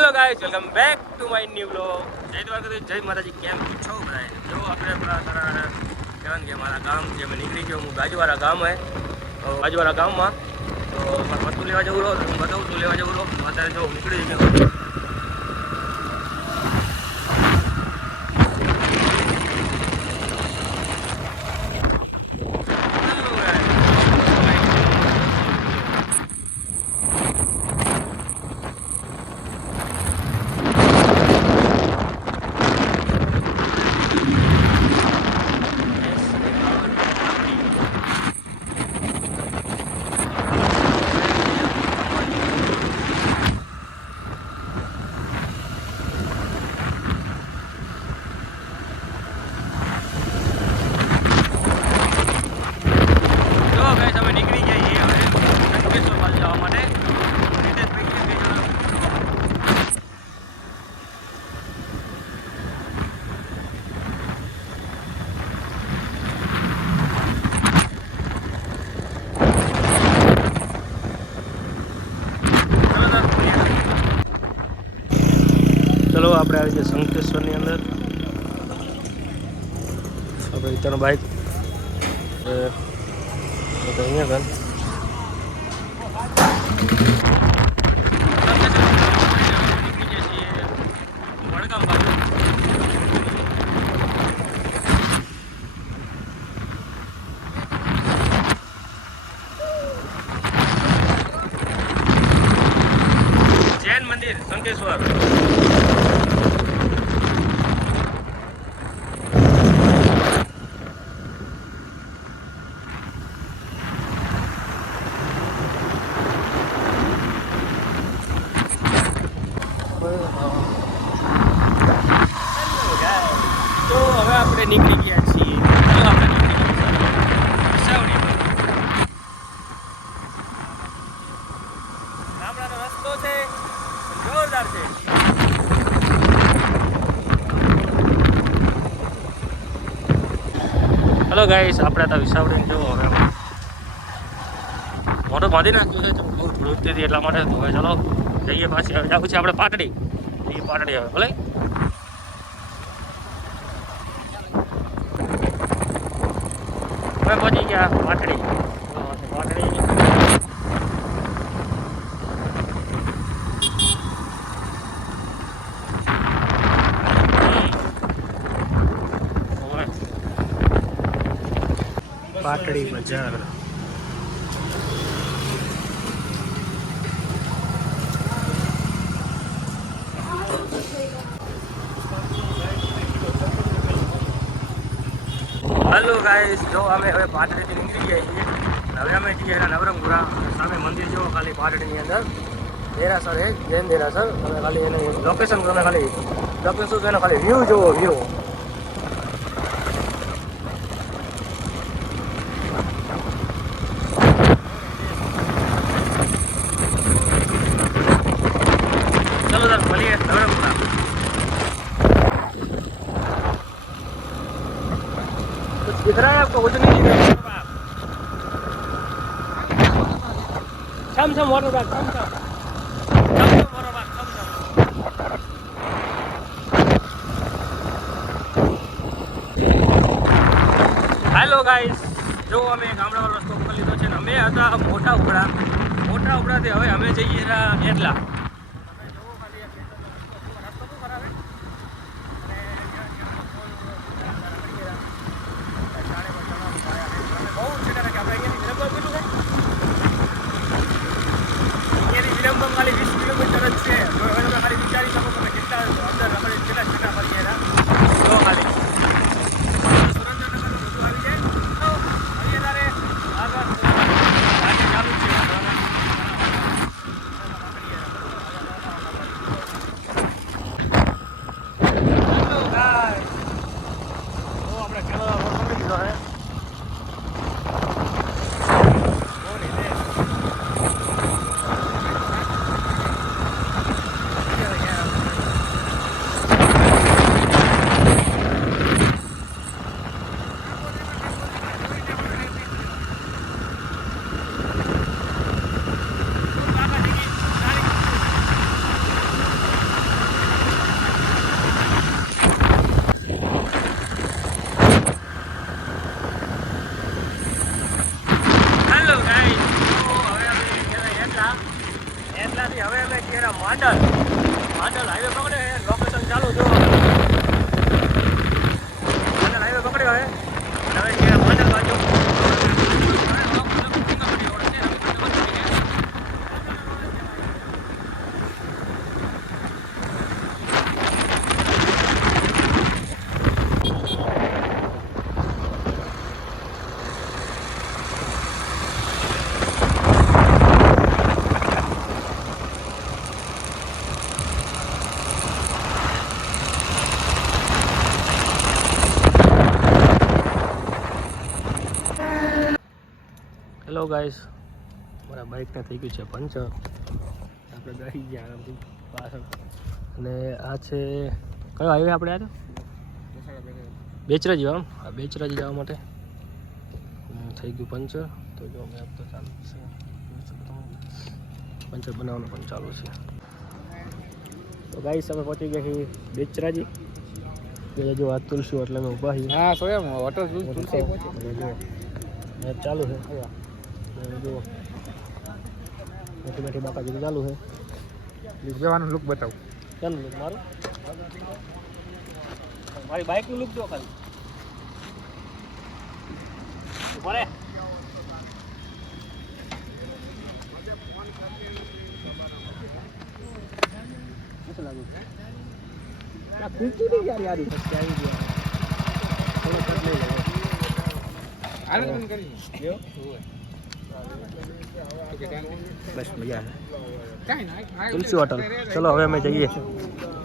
Hello guys, welcome back to my new vlog. જય દ્વારકાધીશ, જય માતાજી. કેમ છો બધા? જો આપણે કહેવાનું કે મારા ગામ જે અમે નીકળી ગયો, હું બાજુવાળા ગામ હોય બાજુવાળા ગામમાં તો મારે વસ્તુ લેવા જવું રહો, હું બતાવું છું લેવા જવું રહો. અત્યારે જો નીકળી ગયો. ચલો આપણે આવી જઈએ શંખેશ્વરની અંદર. આપણે ત્રણ બાઇક અહીંયા ગન જૈન મંદિર શંખેશ્વર. તો હવે આપણે નીકળી ગયા છીએ. ગામડાનો રસ્તો છે, જોરદાર છે. હલો ગાઈસ, આપણે તો વિસાવડીને જો હવે મોટો બાંધી નાખ્યો છે બહુ ધૂળથી એટલા માટે. તો હવે ચલો જઈએ પાછી. હવે જવું છે આપણે પાટડી. જઈએ પાટડી હવે ભલે. હવે પહોંચી ગયા પાટડી. પાટડી પાટડી બજાર. હેલો ગાઈસ, જો અમે હવે પાટડીથી નીકળી ગયા છીએ. હવે અમે છીએ એના નવરંગપુરા સામે મંદિર જો ખાલી પાટડીની અંદર દેરાસર એક જૈન દેરાસર. તમે ખાલી એને લોકેશન તમે ખાલી લોકેશન એનો ખાલી વ્યૂ જોવો વ્યૂ. चलो सर बोलिए नवरंगपुरा. कुछ दिख रहा है आपको? कुछ नहीं दिख रहा. छम वाटर बैग छम वाटर बैग હેલો ગાઈસ, જો અમે ગામડાવાળો રસ્તો પકડી લીધો છે ને અમે હતા મોટા ઉપડાથી હવે અમે જઈએ એટલા. ખાલી 20 કિલોમીટર જ છે. તમે ખાલી વિચારી શકો તમે કેટલા અંદર આપણે કેટલા છેટા પડીએ તો ખાલી સુરેન્દ્રનગર બધું આવી જાય. તો અત્યારે આગળ ચાલુ છે. માંડલ હાઈવે પકડે લોકેશન ચાલુ જો માંડલ હાઈવે પકડ્યો હે હવે ત્યાં માંડલ બાજુ હેલો ગાઈસ મારા બાઇકને થઈ ગયું છે પંચર આપણે બેસી ગયા આરામથી પાછળ અને આ છે કયો હાઈવે આપણે આવ્યો બેચરાજી આમ આ બેચરાજી જવા માટે થઈ ગયું પંચર તો જો મેપ તો ચાલુ છે પંચર બનાવવાનું પણ ચાલુ છે તો ગાઈસ અમે પહોંચી ગયા છીએ બેચરાજી જો આ તુલસી એટલે અમે ઊભા છીએ હા સોયમ હોટલ તુલસી મેપ ચાલુ છે જો મોટી મોટી બાકાજી ચાલુ છે જવાનું લુક બતાવું કેમ લુક મારું મારી બાઇકનું લુક જો ખાલી ભરે શું લાગુ આ કુલતું નહીં યાર યાર પછી આવી ગયા થોડો કટ લઈ લે આનંદ કરી જો બસ મજા આવે કાઈ ના તુલસી હોટલ ચલો હવે અમે જઈએ